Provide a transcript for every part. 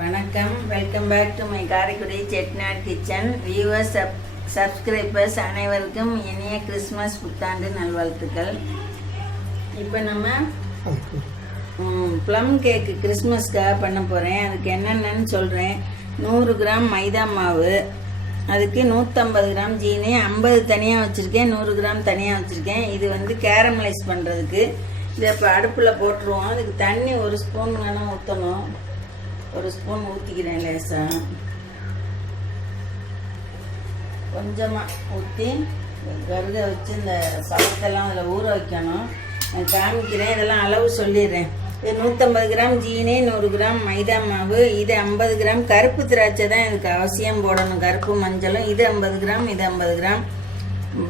வணக்கம், welcome back to my Karaikudi Chettinad kitchen. Viewers, subscribers அனைவருக்கும் இனிய கிறிஸ்மஸ் புத்தாண்டு நல்வாழ்த்துக்கள். இப்போ நம்ம ப்ளம் கேக்கு கிறிஸ்மஸ்க்காக பண்ண போகிறேன். அதுக்கு என்னென்னு சொல்கிறேன். 100 கிராம் மைதா மாவு, அதுக்கு 150 கிராம் ஜீனி, 50 தனியாக வச்சுருக்கேன், 100 கிராம் தனியாக வச்சுருக்கேன். இது வந்து கேரமலைஸ் பண்ணுறதுக்கு. இதை இப்போ அடுப்பில் போட்டுருவோம். அதுக்கு தண்ணி 1 ஸ்பூன் வேணால் ஊற்றணும். 1 ஸ்பூன் ஊற்றிக்கிறேன். லேசாக கொஞ்சமாக ஊற்றி கருக வச்சு இந்த பழத்தெல்லாம் அதில் ஊற வைக்கணும். நான் காமிக்கிறேன். இதெல்லாம் அளவு சொல்லிடுறேன். இது 150 கிராம் ஜீனி, 100 கிராம் மைதா மாவு, இது 50 கிராம் கருப்பு திராட்சை தான் இதுக்கு அவசியம் போடணும். கருப்பு மஞ்சளும் இது 50 கிராம், இது 50 கிராம்.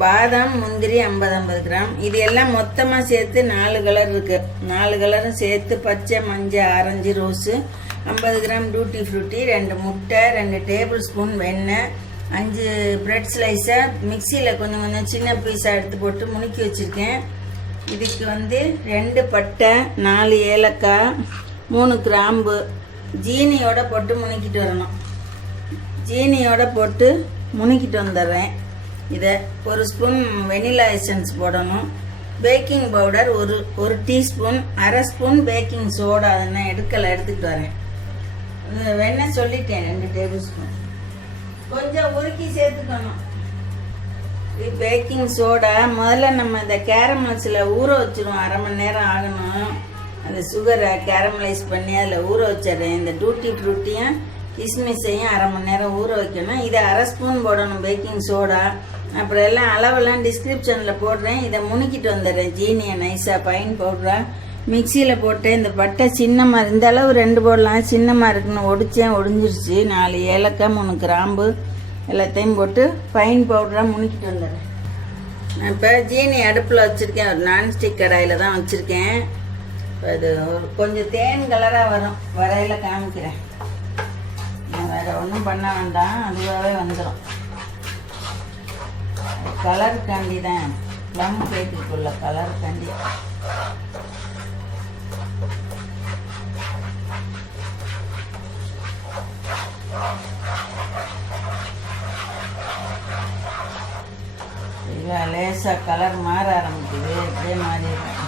பாதாம் முந்திரி 50 கிராம். இது எல்லாம் மொத்தமாக சேர்த்து 4 கலர் இருக்குது. 4 கலரும் சேர்த்து பச்சை, மஞ்சள், orange, rose, 50 gram tutti frutti, 2 முட்டை, 2 டேபிள் ஸ்பூன் வெண்ணெய், 5 பிரெட் ஸ்லைஸை மிக்சியில் கொஞ்சம் கொஞ்சம் சின்ன பீஸாக எடுத்து போட்டு முணுக்கி வச்சுருக்கேன். இதுக்கு வந்து 2 பட்டை, 4 ஏலக்காய், 3 கிராம்பு ஜீனியோட போட்டு முணுக்கிட்டு வரணும். ஜீனியோட போட்டு முணுக்கிட்டு வந்துடுறேன். இதை 1 ஸ்பூன் வெனிலா எசன்ஸ் போடணும். பேக்கிங் பவுடர் ஒரு டீஸ்பூன், 1/2 ஸ்பூன் பேக்கிங் சோடா, அதை நான் எடுத்துக்கிட்டு வரேன். வெண்ணெய் சொல்லிட்டேன், 2 டேபிள் ஸ்பூன். கொஞ்சம் உருக்கி சேர்த்துக்கணும். இது பேக்கிங் சோடா. முதல்ல நம்ம இந்த கேரமல்ஸில் ஊற வச்சிருவோம். 1/2 மணி நேரம் ஆகணும். அந்த சுகரை கேரமலைஸ் பண்ணி அதில் ஊற வச்சிடுறேன். இந்த டூட்டி ஃப்ரூட்டியும் கிஸ்மிஸையும் 1/2 மணி நேரம் ஊற வைக்கணும். இதை 1/2 ஸ்பூன் போடணும் பேக்கிங் சோடா. அப்புறம் எல்லாம் அளவெல்லாம் டிஸ்கிரிப்ஷனில் போடுறேன். இதை முணுக்கிட்டு வந்துடுறேன். ஜீனியை நைஸாக பைன் பவுடராக மிக்சியில் போட்டு இந்த பட்டை சின்னமாக இந்த அளவு 2 போடலாம். சின்னமாக இருக்குன்னு ஒடிஞ்சிருச்சு. 4 ஏலக்காய், 3 கிராம்பு எல்லாத்தையும் போட்டு ஃபைன் பவுடராக முணுக்கிட்டு வந்துடுறேன். நான் இப்போ ஜீனி அடுப்பில் வச்சுருக்கேன். ஒரு நான்ஸ்டிக் கடாயில் தான் வச்சுருக்கேன். அது கொஞ்சம் தேன் கலராக வரும். வரையில் காமிக்கிறேன். நான் வேறு ஒன்றும் பண்ண வேண்டாம், அதுவாகவே வந்துடும். கலர் காண்டி தான், ப்ளம் கேக்குக்குள்ள கலர் காண்டி. இல்லை, லேசாக கலர் மாற ஆரம்பிக்குது. அப்படியே மாறிடும்.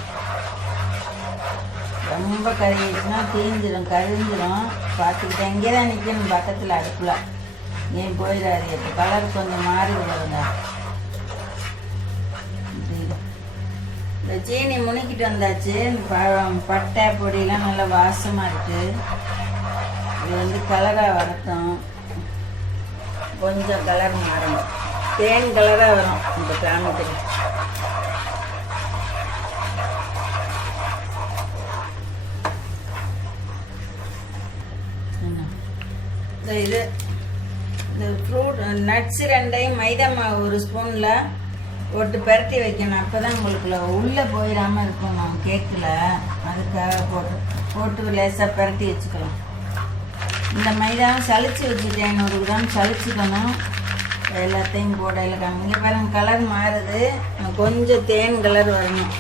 ரொம்ப கருகிடுச்சுன்னா தீஞ்சிடும், கரிஞ்சிடும். பார்த்துக்கிட்டேன். இங்கே தான் நிற்கணும் பக்கத்தில் அடுப்பில். ஏன் போயிடாது. இப்போ கலர் கொஞ்சம் மாறி விடுங்க. இந்த சீனி முணுக்கிட்டு வந்தாச்சு. பட்டை பொடியெலாம் நல்லா வாசமாக இருக்குது. இது வந்து கலராக வரட்டும். கொஞ்சம் கலர் மாறும், தேன் கலராக வரும். இந்த காமிக்கிறேன். இது இந்த ஃப்ரூட் நட்ஸு 2ஐயும் மைதா மாவு 1 ஸ்பூனில் போட்டு பரட்டி வைக்கணும். அப்போ தான் உங்களுக்குள்ள உள்ளே போயிடாமல் இருக்கும். நம்ம கேக்கில் அதுக்காக போட்டு லேசாக பரட்டி வச்சுக்கலாம். இந்த மைதாவை சளிச்சு வச்சுட்டேன். 100 கிராம் சளிச்சுக்கணும். எல்லாத்தையும் போடையில் காமிங்க. பாருங்க, கலர் மாறுது. கொஞ்சம் தேன் கலர் வரணும்.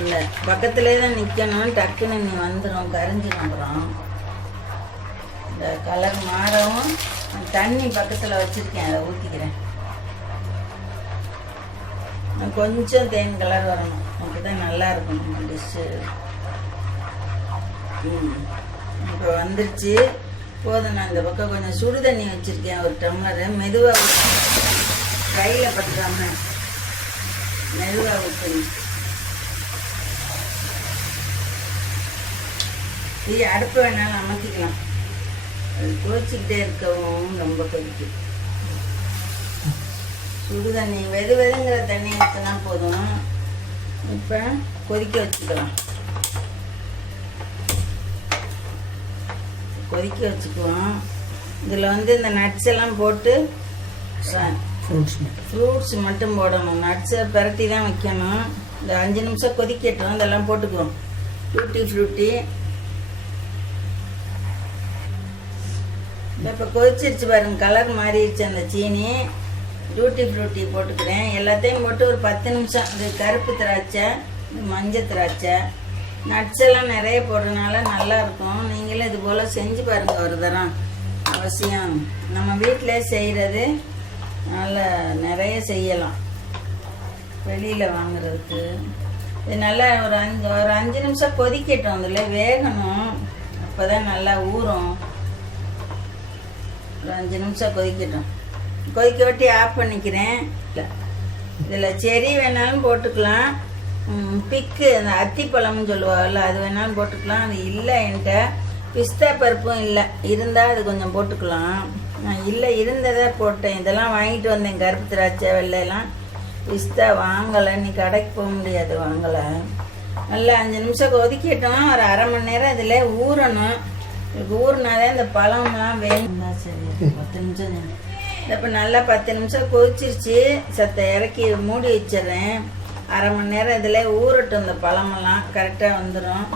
இல்லை, பக்கத்துலேயே தான் நிற்கணும். டக்குன்னு நீ வந்துடும், கரிஞ்சிடும். அப்புறம் இந்த கலர் மாறவும் தண்ணி பக்கத்தில் வச்சுருக்கேன், அதை ஊற்றிக்கிறேன். கொஞ்சம் தேன் கலர் வரணும். அப்படி தான் நல்லாயிருக்கும் நம்ம டிஷ்ஷு. இப்போ வந்துருச்சு, போதும். நான் இந்த பக்கம் கொஞ்சம் சுடு தண்ணி வச்சுருக்கேன், 1 டம்ளரு. மெதுவாக கையில் பட்டுக்காம மெதுவாக ஊற்றணும். இது அடுப்பு வேணாலும் அமர்த்திக்கலாம். அது கொதிச்சுக்கிட்டே இருக்கவும் ரொம்ப கொதிக்கும். சுடு தண்ணி வெதுங்கிற தண்ணி ஊற்றினா போதும். இப்போ கொதிக்க வச்சுக்கலாம். கொதிக்க வச்சுக்குவோம். இதில் வந்து இந்த நட்ஸ் எல்லாம் போட்டு ஃப்ரூட்ஸ் மட்டும் போடணும். நட்ஸை பரட்டி தான் வைக்கணும். இந்த 5 நிமிஷம் கொதிக்கட்டும். இதெல்லாம் போட்டுக்குவோம். டூட்டி ஃப்ரூட்டி இப்போ கொதிச்சிருச்சு பாருங்க. கலர் மாறிடுச்சு அந்த சீனி. டூட்டி ஃப்ரூட்டி போட்டுக்கிறேன். எல்லாத்தையும் போட்டு ஒரு 10 நிமிஷம். இது கருப்பு திராட்சை, மஞ்சள் திராட்சை, நட்ஸ் எல்லாம் நிறைய போடுறதுனால நல்லாயிருக்கும். நீங்களும் இது போல் செஞ்சு பாருங்கள் ஒரு தரம் அவசியம். நம்ம வீட்டிலே செய்கிறது நல்லா நிறைய செய்யலாம் வெளியில் வாங்குறதுக்கு. இது நல்லா ஒரு 5 நிமிஷம் கொதிக்கட்டும், அதில் வேகணும், அப்போ தான் நல்லா ஊறும். ஒரு 5 நிமிஷம் கொதிக்கட்டும். கொதிக்க விட்டு ஆஃப் பண்ணிக்கிறேன். இதில் செரி வேணாலும் போட்டுக்கலாம், பிக்கு அந்த அத்திப்பழம்னு சொல்லுவாங்கல்ல அது வேணாலும் போட்டுக்கலாம். அது இல்லை என்கிட்ட, பிஸ்தா பருப்பும் இல்லை, இருந்தால் அது கொஞ்சம் போட்டுக்கலாம். நான் இல்லை இருந்ததை போட்டேன். இதெல்லாம் வாங்கிட்டு வந்தேன், கருப்பு திராட்சை வெள்ளையெல்லாம். பிஸ்தா வாங்கலை, நீ கடைக்கு போக முடியாது, வாங்கலை. நல்லா 5 நிமிஷம் கொதிக்கட்டும். ஒரு அரை மணி நேரம் இதில் ஊறணும். ஊறினாதான் இந்த பழம்லாம் வேணும்னா சரி. 10 நிமிஷம் இப்போ நல்லா 10 நிமிஷம் கொதிச்சிருச்சு. சத்தை இறக்கி மூடி வச்சிட்றேன். அரை மணி நேரம் இதில் ஊறட்டும். இந்த பழமெல்லாம் கரெக்டாக வந்துடும்.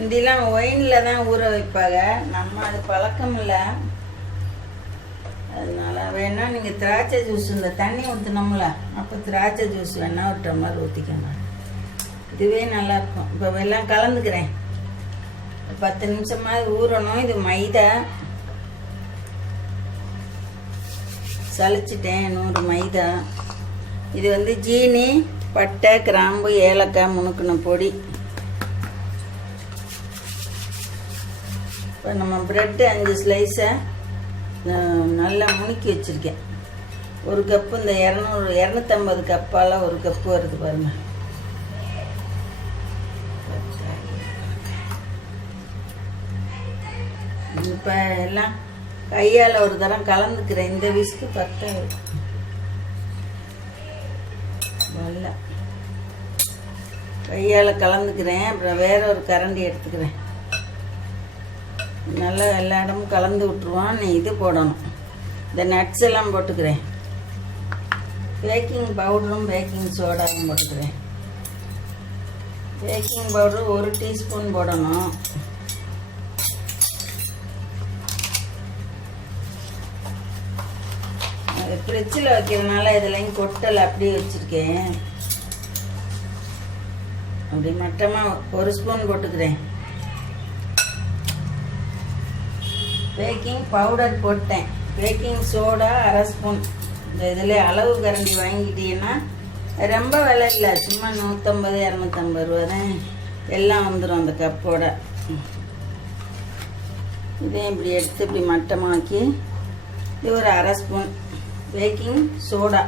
இந்திலாம் ஒயினில் தான் ஊற வைப்பாங்க, நம்ம அது பழக்கம் இல்லை. அதனால வேணால் நீங்கள் திராட்சை ஜூஸ், இந்த தண்ணி ஊற்றினோம்ல அப்போ திராட்சை ஜூஸ் வேணால் ஒரு டம்ளர் ஊற்றிக்கோங்க, இதுவே நல்லாயிருக்கும். இப்போ எல்லாம் கலந்துக்கிறேன். 10 நிமிஷமாக ஊறணும். இது மைதா சளிச்சிட்டேன், 100 மைதா. இது வந்து ஜீனி, பட்டை, கிராம்பு, ஏலக்காய் முணுக்கின பொடி. இப்போ நம்ம ப்ரெட்டு 5 ஸ்லைஸை நல்லா முணுக்கி வச்சுருக்கேன். 1 கப்பு, இந்த 250 கப்பால் 1 கப்பு வருது பாருங்கள். இப்போ எல்லாம் கையால் ஒரு தரம் கலந்துக்கிறேன். இந்த விஸ்க்கு 10 நல்ல கையால் கலந்துக்கிறேன். அப்புறம் வேற ஒரு கரண்டி எடுத்துக்கிறேன். நல்லா எல்லா இடமும் கலந்து விட்டுருவோம். நீ இது போடணும், இந்த நட்ஸ் எல்லாம் போட்டுக்கிறேன். பேக்கிங் பவுடரும் பேக்கிங் சோடாவும் போட்டுக்கிறேன். பேக்கிங் பவுடர் 1 டீஸ்பூன் போடணும். ஃப்ரிட்ஜில் வைக்கிறதுனால இதுலையும் கொட்டல் அப்படியே வச்சுருக்கேன். அப்படி மட்டமாக 1 ஸ்பூன் போட்டுக்கிறேன். பேக்கிங் பவுடர் போட்டேன். Baking soda 1/2 spoon. இந்த இதில் அளவு கரண்டி வாங்கிட்டீங்கன்னா ரொம்ப விலை இல்லை, சும்மா 150 250 ரூபா தான் எல்லாம் வந்துடும் அந்த கப்போட. இதையும் இப்படி எடுத்து இப்படி மட்டமாக்கி இது ஒரு 1/2 ஸ்பூன் பேக்கிங் சோடா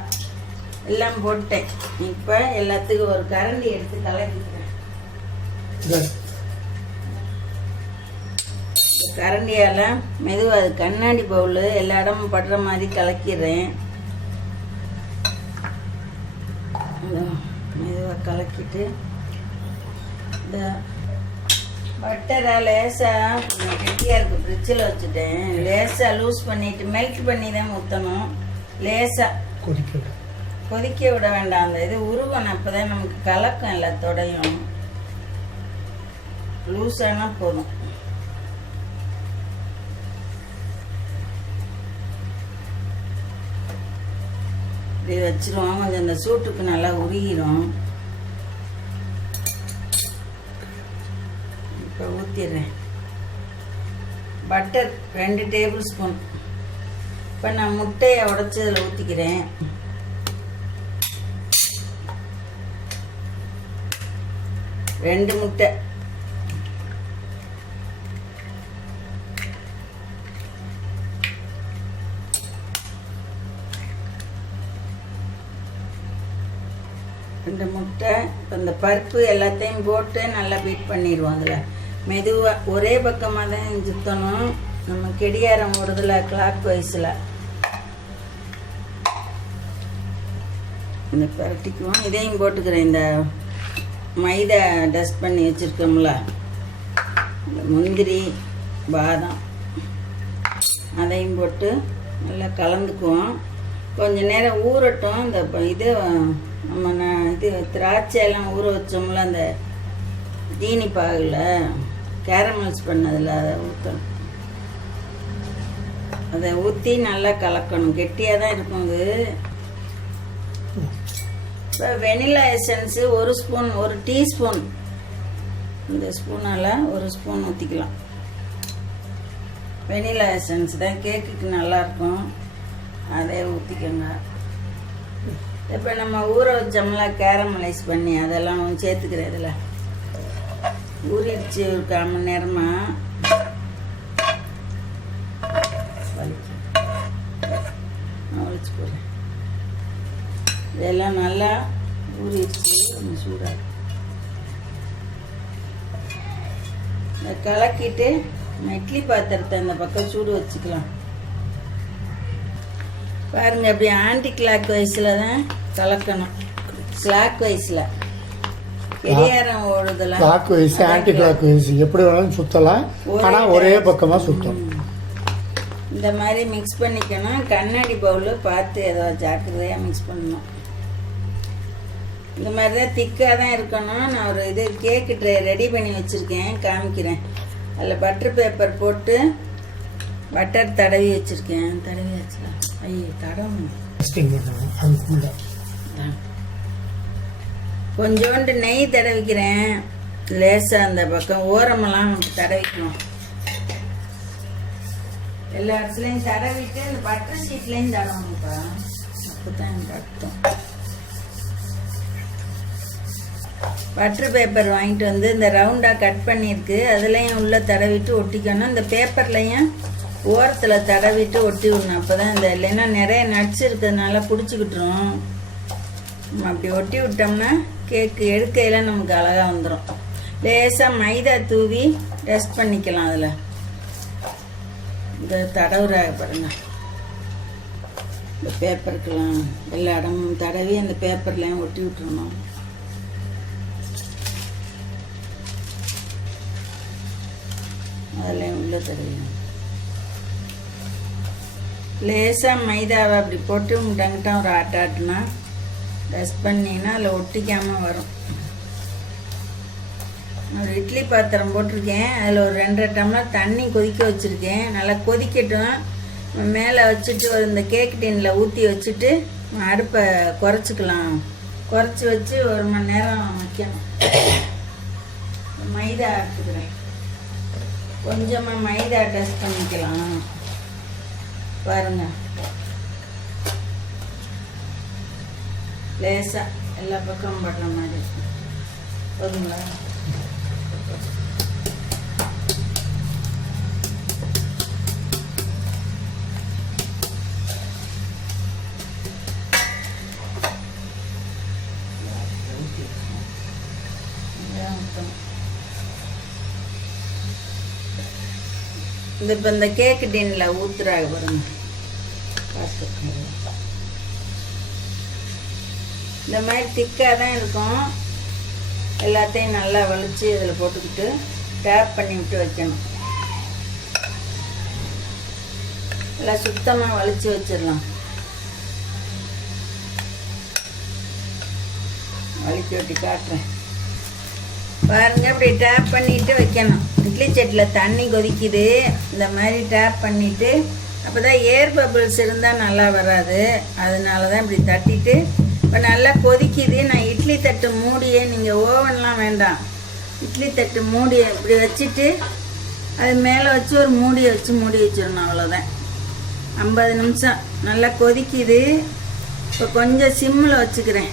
எல்லாம் போட்டேன். இப்போ எல்லாத்துக்கும் ஒரு கரண்டி எடுத்து கலக்கிக்கிறேன். கரண்டியால் மெதுவாக, அது கண்ணாடி பவுல், எல்லா இடமும் படுற மாதிரி கலக்கிடுறேன். மெதுவாக கலக்கிட்டு இந்த பட்டரை லேசாக கெட்டியாக இருக்குது, ஃப்ரிட்ஜில் வச்சுட்டேன். லேசாக லூஸ் பண்ணிவிட்டு மெல்ட் பண்ணி தான் ஊற்றணும். லேசாக கொதிக்க விட வேண்டாம். அந்த இது உருகணும், அப்போ தான் நமக்கு கலக்கம் எல்லாத்தோடையும். லூஸானால் போதும். இப்படி வச்சிருவோம். கொஞ்சம் இந்த சூட்டுக்கு நல்லா உருகிடும். இப்போ ஊற்றிடுறேன். Butter 2 table spoon. இப்போ நான் முட்டையை உடச்சி அதில் ஊற்றிக்கிறேன். ரெண்டு முட்டை. ரெண்டு முட்டை. இப்போ இந்த பருப்பு எல்லாத்தையும் போட்டு நல்லா பீட் பண்ணிடுவோம். அதில் மெதுவாக ஒரே பக்கமாக தான் சுற்றணும். நம்ம கெடியாரம் ஓடுதில் கிளாக் வைஸில் இந்த பரட்டிக்குவோம். இதையும் போட்டுக்கிறேன். இந்த மைதா டஸ்ட் பண்ணி வச்சுருக்கோம்ல, இந்த முந்திரி பாதாம் அதையும் போட்டு நல்லா கலந்துக்குவோம். கொஞ்ச நேரம் ஊறட்டும். இந்த இது நம்ம இது திராட்சையெல்லாம் ஊற வச்சோம்ல, அந்த ஜீனி பாகில் கேரமல்ஸ் பண்ணதில் அதை ஊற்றணும். அதை ஊற்றி நல்லா கலக்கணும். கெட்டியாக தான் இருக்கும் இது. இப்போ வெனிலா எசன்ஸு 1 ஸ்பூன், 1 டீஸ்பூன் இந்த ஸ்பூனால் ஒரு ஸ்பூன் ஊற்றிக்கலாம். வெனிலா எசன்ஸ் தான் கேக்குக்கு நல்லாயிருக்கும், அதே ஊற்றிக்கோங்க. இப்போ நம்ம ஊற வச்சோம்ல கேரமலைஸ் பண்ணி, அதெல்லாம் சேர்த்துக்கிறேன். இதில் ஊறிடுச்சு ஒரு 1/4 மணி நேரமாக. ஒழிச்சு போடுறேன். இதெல்லாம் நல்லா ஊறிடுச்சு, கொஞ்சம் சூடாக இதை கலக்கிட்டு இட்லி பாத்திரத்தை இந்த பக்கம் சூடு வச்சுக்கலாம். பாருங்க, அப்படி ஆன்டி கிளாக் வைஸில் தான் கலக்கணும். கிளாக் வைஸில் கடிகாரம் ஓடுதலாம். Clockwise, anticlockwise எப்படி வேணாலும் சுற்றலாம், ஆனால் ஒரே பக்கமாக சுற்றும். இந்த மாதிரி மிக்ஸ் பண்ணிக்கணும். கண்ணாடி பவுலில் பார்த்து ஏதோ ஜாக்கிரதையாக மிக்ஸ் பண்ணணும். இந்த மாதிரி தான் திக்காக தான் இருக்கணும். நான் ஒரு இது கேக்கு ட்ரே ரெடி பண்ணி வச்சுருக்கேன், காமிக்கிறேன். அதில் பட்டர் பேப்பர் போட்டு பட்டர் தடவி வச்சுருக்கேன். தடவி வச்சுக்கலாம். ஐயோ, தடவணும். கொஞ்சோண்டு நெய் தடவிக்கிறேன். லேசாக அந்த பக்கம் ஓரமெல்லாம் தடவிக்கணும். எல்லா இடத்துலையும் தடவிட்டு இந்த பட்டர் ஷீட்லேயும் தடவணும்ப்பா, அப்போ தான் எனக்கு அர்த்தம். பட்டர் பேப்பர் வாங்கிட்டு வந்து இந்த ரவுண்டாக கட் பண்ணியிருக்கு, அதுலேயும் உள்ளே தடவிட்டு ஒட்டிக்கணும். இந்த பேப்பர்லையும் ஓரத்தில் தடவிட்டு ஒட்டி விடணும். அப்போ தான் இந்த, இல்லைன்னா நிறைய நட்ஸ் இருக்கிறதுனால பிடிச்சிக்கிட்டுரும். அப்படி ஒட்டி விட்டோம்னா கேக்கு எடுக்கையில் நமக்கு அழகாக வந்துடும். லேசாக மைதா தூவி டஸ்ட் பண்ணிக்கலாம். அதில் இந்த தடவுறாக பாருங்க, இந்த பேப்பருக்கெல்லாம் எல்லா இடமும் தடவி அந்த பேப்பர்லையும் ஒட்டி விட்டுருணும். அதெல்லாம் உள்ள தடவிடும். லேசாக மைதாவை அப்படி போட்டு முட்டங்கிட்ட ஒரு ஆட்டாட்டுனா டஸ்ட் பண்ணிங்கன்னா அதில் ஒட்டிக்காமல் வரும். ஒரு இட்லி பாத்திரம் போட்டிருக்கேன், அதில் ஒரு 2.5 டம்ளர் தண்ணி கொதிக்க வச்சுருக்கேன். நல்லா கொதிக்கட்டும். மேலே வச்சுட்டு இந்த கேக் டின்னில் ஊற்றி வச்சுட்டு அடுப்பை குறைச்சிக்கலாம். குறைச்சி வச்சு 1 மணி நேரம் வைக்கணும். மைதா எடுத்துக்கிறேன். கொஞ்சமாக மைதா டஸ்ட் பண்ணிக்கலாம். பாருங்க, லேசாக எல்லா பக்கமும் படுற மாதிரி போதுங்களா? இந்த இப்போ இந்த கேக்கு டின்னில் ஊற்றுறாங்க பாருங்க, பார்த்துக்கோங்க. இந்த மாதிரி திக்காக தான் இருக்கும். எல்லாத்தையும் நல்லா வலிச்சு இதில் போட்டுக்கிட்டு டேப் பண்ணி விட்டு வைக்கணும். எல்லாம் சுத்தமாக வலிச்சு வச்சிடலாம். வலிச்சு வெட்டி காட்டுறேன் பாருங்க. இப்படி டேப் பண்ணிட்டு வைக்கணும். இட்லி சட்டியில் தண்ணி கொதிக்குது, இந்த மாதிரி டேப் பண்ணிட்டு, அப்போ தான் ஏர் பபிள்ஸ் இருந்தால் நல்லா வராது. அதனால தான் இப்படி தட்டிட்டு, இப்போ நல்லா கொதிக்குது. நான் இட்லி தட்டு மூடியே, நீங்கள் ஓவன்லாம் வேண்டாம், இட்லி தட்டு மூடியை இப்படி வச்சுட்டு அது மேலே வச்சு ஒரு மூடியை வச்சு மூடி வச்சிடணும். அவ்வளோதான். 50 நிமிஷம் நல்லா கொதிக்குது. இப்போ கொஞ்சம் சிம்மில் வச்சுக்கிறேன்,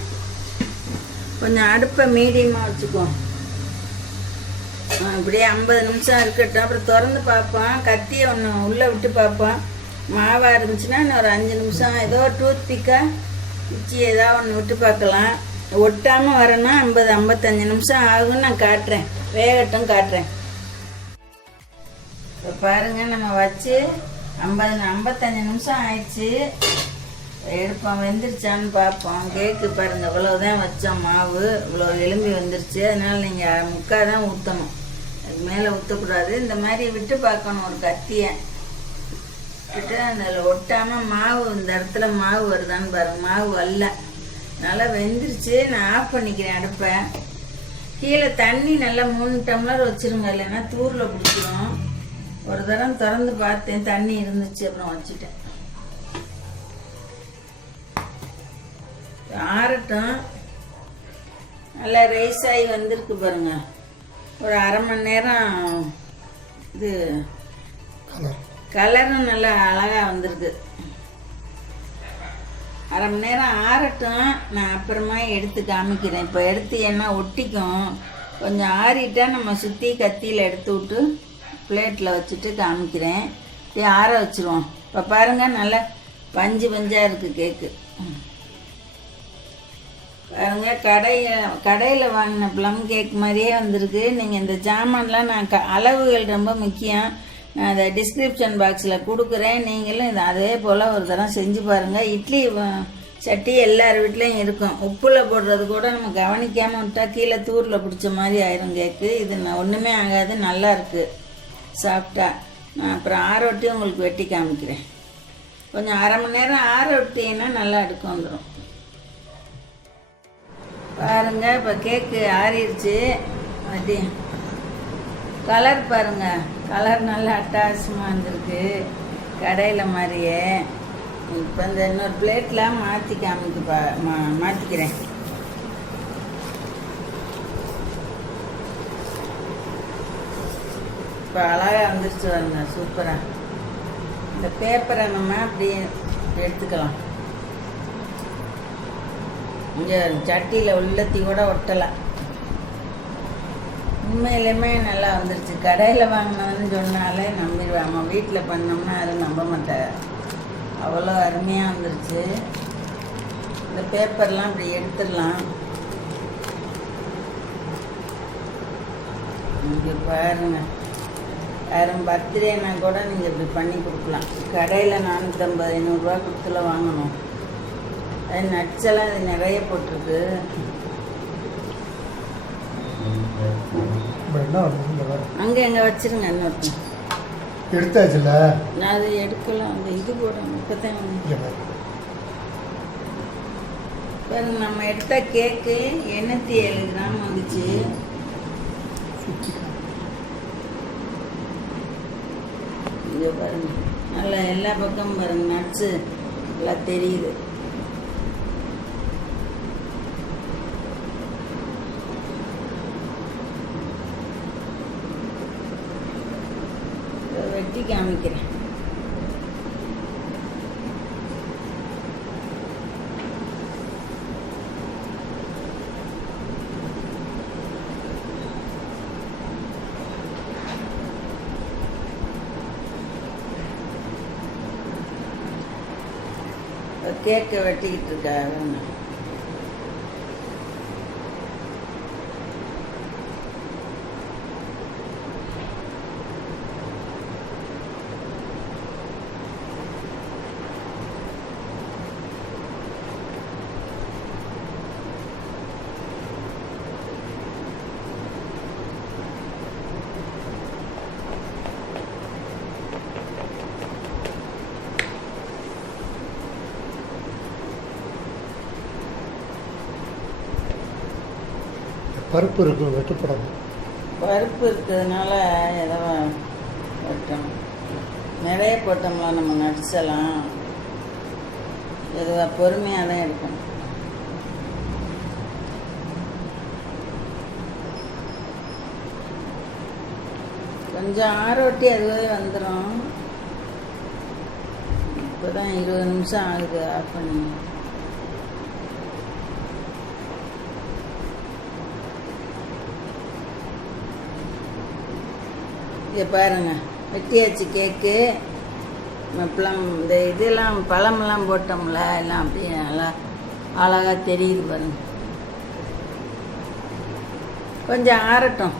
கொஞ்சம் அடுப்பை மீடியமாக வச்சுக்குவோம். இப்படியே 50 நிமிஷம் இருக்கட்டும். அப்புறம் திறந்து பார்ப்போம், கத்தியை ஒன்று உள்ளே விட்டு பார்ப்போம். மாவாக இருந்துச்சுன்னா இன்னும் ஒரு 5 நிமிஷம் ஏதோ டூத் பிக்காக குச்சி ஏதாவது ஒன்று விட்டு பார்க்கலாம். ஒட்டாமல் வரேன்னா 50-55 நிமிஷம் ஆகுன்னு நான் காட்டுறேன், வேகட்டும் காட்டுறேன். இப்போ பாருங்கள், நம்ம வச்சு 55 நிமிஷம் ஆயிடுச்சு. எடுப்போம், வெந்துருச்சான்னு பார்ப்போம். கேக்கு பாருங்கள், இவ்வளோதான் வச்சோம் மாவு, இவ்வளோ எலும்பி வந்துருச்சு. அதனால் நீங்கள் முக்கால் தான் ஊற்றணும், அதுக்கு மேலே ஊற்றக்கூடாது. இந்த மாதிரி விட்டு பார்க்கணும் ஒரு கத்தியை விட்டு, அதில் ஒட்டாமல் மாவு இந்த இடத்துல மாவு வருதான்னு பாருங்கள். மாவு வரல, நல்லா வெந்துருச்சு. நான் ஆஃப் பண்ணிக்கிறேன் அடுப்பை. கீழே தண்ணி நல்லா 3 டம்ளர் வச்சுருங்க, இல்லைன்னா தூரில் பிடிச்சிரும். ஒரு தரம் திறந்து பார்த்தேன், தண்ணி இருந்துச்சு, அப்புறம் வச்சுட்டேன். ஆறட்டும். நல்லா ரைஸ் ஆகி வந்திருக்கு பாருங்க. ஒரு அரை மணி நேரம் இது கலர் கலரும் நல்லா அழகாக வந்திருக்கு. அரை மணி நேரம் ஆறட்டும், நான் அப்புறமா எடுத்து காமிக்கிறேன். இப்போ எடுத்து என்ன ஒட்டிக்கும், கொஞ்சம் ஆறிட்டா நம்ம சுற்றி கத்தியில் எடுத்து விட்டு பிளேட்டில் வச்சுட்டு காமிக்கிறேன். இப்படி ஆற வச்சுருவோம். இப்போ பாருங்கள், நல்லா பஞ்சு பஞ்சாக இருக்குது கேக்கு. பாருங்கள், கடையில் வாங்கின ப்ளம் கேக் மாதிரியே வந்திருக்கு. நீங்கள் இந்த ஜாமான்லாம் நான் அளவுகள் ரொம்ப முக்கியம். நான் அதை டிஸ்கிரிப்ஷன் பாக்ஸில் கொடுக்குறேன். நீங்களும் இது அதே போல் ஒரு தரம் செஞ்சு பாருங்கள். இட்லி சட்டி எல்லார் வீட்லேயும் இருக்கும். உப்பில் போடுறது கூட நம்ம கவனிக்காமல் விட்டால் கீழே தூரில் பிடிச்ச மாதிரி ஆயிரும் கேக்கு. இது ஒன்றுமே ஆகாது, நல்லா இருக்குது சாஃப்டாக. நான் அப்புறம் ஆற ஒட்டி உங்களுக்கு வெட்டி காமிக்கிறேன். கொஞ்சம் அரை மணி நேரம் ஆற விட்டீங்கன்னா நல்லா அடுக்க வந்துடும். பாருங்கள், இப்போ கேக்கு ஆறிடுச்சு. அது கலர் பாருங்கள், கலர் நல்லா அட்டகாசமாக வந்திருக்கு, கடையில் மாதிரியே. இப்போ இந்த இன்னொரு பிளேட்டில் மாற்றி மாற்றிக்கிறேன். இப்போ அழகாக வந்துருச்சு பாருங்க, சூப்பராக. இந்த பேப்பரை நம்ம அப்படியே எடுத்துக்கலாம். இங்கே சட்டியில் உள்ளத்தி கூட ஒட்டலை. உண்மையிலுமே நல்லா வந்துருச்சு. கடையில் வாங்கினோன்னு சொன்னாலே நம்பிடுவேன். நம்ம வீட்டில் பண்ணோம்னா அது நம்ப மாட்டேன். அவ்வளோ அருமையாக வந்துருச்சு. இந்த பேப்பர்லாம் இப்படி எடுத்துடலாம். இங்கே பாருங்கள், யாரும் பர்த்டேனா கூட நீங்கள் இப்படி பண்ணி கொடுக்கலாம். கடையில் 450-500 கொடுத்துல வாங்கணும். அது நட்ஸெல்லாம் இது நிறைய போட்டிருக்கு. அங்கே எங்கே வச்சிருங்க, இன்னொரு எடுத்தாச்சுல்ல. நான் அதை எடுக்கலாம். அந்த இது போடணும். இப்போதான் பாருங்க, நம்ம எடுத்த கேக்கு 807 கிராம் வந்துச்சு. இங்கே பாருங்க, நல்லா எல்லா பக்கமும் பாருங்க, நட்ஸு நல்லா தெரியுது. வெட்டி காமிக்கிறேன். கேக்கை வெட்டிக்கிட்டு இருக்காங்க. பருப்பு இருக்குது, வெட்டப்படணும். பருப்பு இருக்கிறதுனால ஏதோ வெட்டணும். நிறைய போட்டோம்லாம் நம்ம நட்ஸெல்லாம் எதுவாக பொறுமையாக தான் எடுக்கணும். கொஞ்சம் ஆரோட்டி அதுவே வந்துடும். இப்போ தான் 20 நிமிஷம் ஆகுது ஆஃப் பண்ணி. இங்கே பாருங்கள், வெட்டியாச்சு கேக்கு. ப்ளம் இந்த இதெல்லாம் பழமெல்லாம் போட்டோம்ல, எல்லாம் அப்படியே நல்லா அழகாக தெரியுது பாருங்கள். கொஞ்சம் ஆறட்டும்.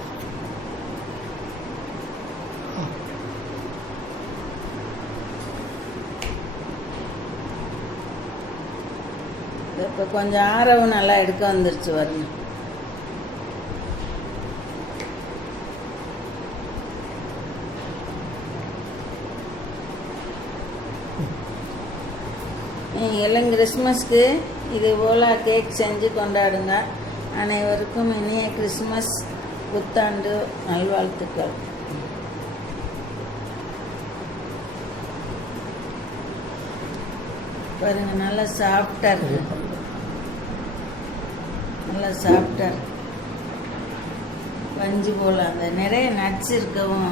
இப்போ கொஞ்சம் ஆறவும் நல்லா எடுக்க வந்துருச்சு பாருங்க. எல்லாம் கிறிஸ்மஸ்க்கு இது போல் கேக் செஞ்சு கொண்டாடுங்க. அனைவருக்கும் இனிய கிறிஸ்மஸ் புத்தாண்டு நல்வாழ்த்துக்கள். பாருங்க, நல்லா சாஃப்டாக இருக்கு, நல்லா சாஃப்டாக இருக்கு. பஞ்சு போல் அந்த நிறைய நட்ஸ் இருக்கவும்